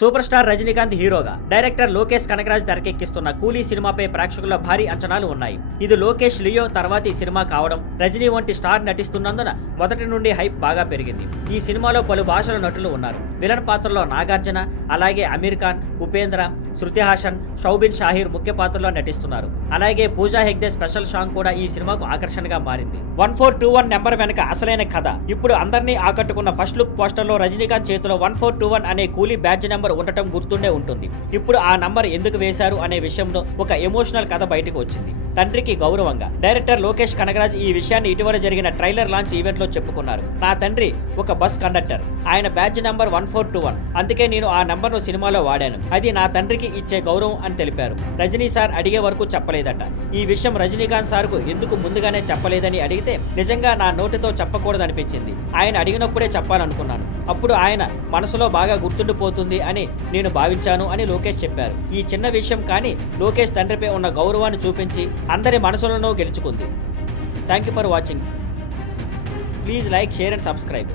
Super star Rajinikanth హీరోగా director Lokesh Kanagaraj తెరకెక్కిస్తున్న కూలీ సినిమాపై ప్రేక్షకుల భారీ అంచనాలు ఉన్నాయి. ఇది లోకేష్ లియో తర్వాతి సినిమా కావడం, రజనీ వంటి స్టార్ నటిస్తున్నందున మొదటి నుండి హైప్ బాగా పెరిగింది. ఈ సినిమాలో పలు భాషల నటులు ఉన్నారు. విలన్ పాత్రలో నాగార్జున, అలాగే అమీర్ ఖాన్, ఉపేంద్ర, శృతి హాసన్, షౌబిన్ షాహీర్ ముఖ్య పాత్రలో నటిస్తున్నారు. అలాగే పూజా హెగ్డే స్పెషల్ సాంగ్ కూడా ఈ సినిమాకు ఆకర్షణగా మారింది. 1421 నెంబర్ వెనక అసలైన కథ. ఇప్పుడు అందరినీ ఆకట్టుకున్న ఫస్ట్ లుక్ పోస్టర్ లో రజనీకాంత్ చేతిలో 1421 అనే కూలీ బ్యాడ్జ్ నెంబర్ ఉండటం గుర్తుండే ఉంటుంది. ఇప్పుడు ఆ నంబర్ ఎందుకు వేశారు అనే విషయంలో ఒక ఎమోషనల్ కథ బయటకు వచ్చింది. తండ్రికి గౌరవంగా డైరెక్టర్ లోకేష్ కనగరాజ్ ఈ విషయాన్ని ఇటీవల జరిగిన ట్రైలర్ లాంచ్ ఈవెంట్ లో చెప్పుకున్నారు. నా తండ్రి ఒక బస్ కండక్టర్, ఆయన బ్యాడ్జ్ నంబర్ 1421, అందుకే నేను ఆ నంబర్ ను సినిమాలో వాడాను. అది నా తండ్రికి ఇచ్చే గౌరవం అని తెలిపారు. రజనీ సార్ అడిగే వరకు చెప్పలేదట. ఈ విషయం రజనీకాంత్ సార్ కు ఎందుకు ముందుగానే చెప్పలేదని అడిగితే, నిజంగా నా నోటితో చెప్పకూడదనిపించింది. ఆయన అడిగినప్పుడే చెప్పాలనుకున్నాను. అప్పుడు ఆయన మనసులో బాగా గుర్తుండిపోతుంది అని నేను భావించాను అని లోకేష్ చెప్పారు. ఈ చిన్న విషయం కానీ లోకేష్ తండ్రిపై ఉన్న గౌరవాన్ని చూపించి అందరి మనసులను గెలుచుకుంది. Thank you for watching. Please like, share and subscribe.